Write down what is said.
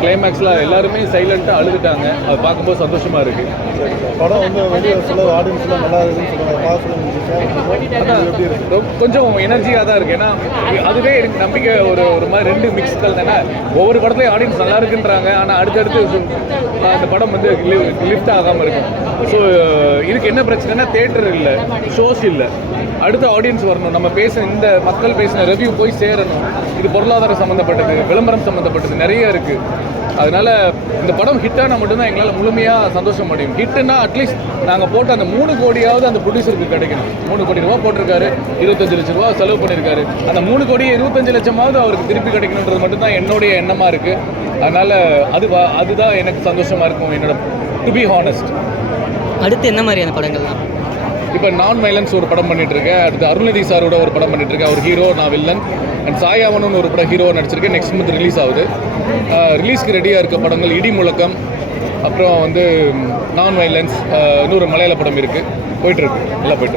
கிளைமேக்ஸில் எல்லாருமே சைலண்ட்டாக அழுதுட்டாங்க. அது பார்க்கும்போது சந்தோஷமாக இருக்குது. படம் வந்து சில ஆடியன்ஸ்லாம் நல்லா இருக்குன்னு சொல்லுவாங்க. கொஞ்சம் எனர்ஜியாக தான் இருக்குது. ஏன்னா அதுவே எனக்கு நம்பிக்கை ஒரு மாதிரி 2 மிக்ஸ்கள் தானே. ஒவ்வொரு படத்துலையும் ஆடியன்ஸ் நல்லா இருக்குன்றாங்க, ஆனால் அடுத்தடுத்து அந்த படம் வந்து லிஃப்ட் ஆகாமல் இருக்கும். ஸோ இதுக்கு என்ன பிரச்சனைனா தியேட்டர் இல்லை, ஷோஸ் இல்லை, அடுத்த ஆடியன்ஸ் வரணும், நம்ம இந்த மக்கள் பேசின ரிவ்யூ போய் சேரணும். இது பொருளாதாரம் சம்மந்தப்பட்டது, விளம்பரம் சம்மந்தப்பட்டது நிறைய இருக்குது. அதனால் இந்த படம் ஹிட்டானால் மட்டும்தான் எங்களால் முழுமையாக சந்தோஷம் அடையும். ஹிட்டுன்னா அட்லீஸ்ட் நாங்கள் போட்ட அந்த 3 கோடியாவது அந்த ப்ரொடியூசருக்கு கிடைக்கணும். 3 கோடி ரூபா போட்டிருக்காரு, 25 லட்ச ரூபா செலவு பண்ணியிருக்காரு. அந்த 3 கோடி 25 லட்சமாவது அவருக்கு திருப்பி கிடைக்கணுன்றது மட்டும்தான் என்னுடைய எண்ணமாக இருக்குது. அதனால் அதுதான் எனக்கு சந்தோஷமாக இருக்கும், என்னோட டு பி ஹானஸ்ட். அடுத்து என்ன மாதிரியான படங்கள்லாம்? இப்போ நான் வைலன்ஸ் ஒரு படம் பண்ணிகிட்ருக்கேன். அடுத்து அருள்நிதி சாரோட ஒரு படம் பண்ணிகிட்ருக்கேன். அவர் ஹீரோ, நான் வில்லன். அண்ட் சாயாவனுன்னு ஒரு படம் ஹீரோவாக நடிச்சிருக்கேன். நெக்ஸ்ட் மந்த் ரிலீஸ் ஆகுது. ரிலீஸ்க்கு ரெடியாக இருக்க படங்கள் இடி முழக்கம், அப்புறம் வந்து நான் வைலன்ஸ், இன்னொரு மலையாள படம் இருக்குது, போயிட்டுருக்கு, நல்லா போயிட்டு.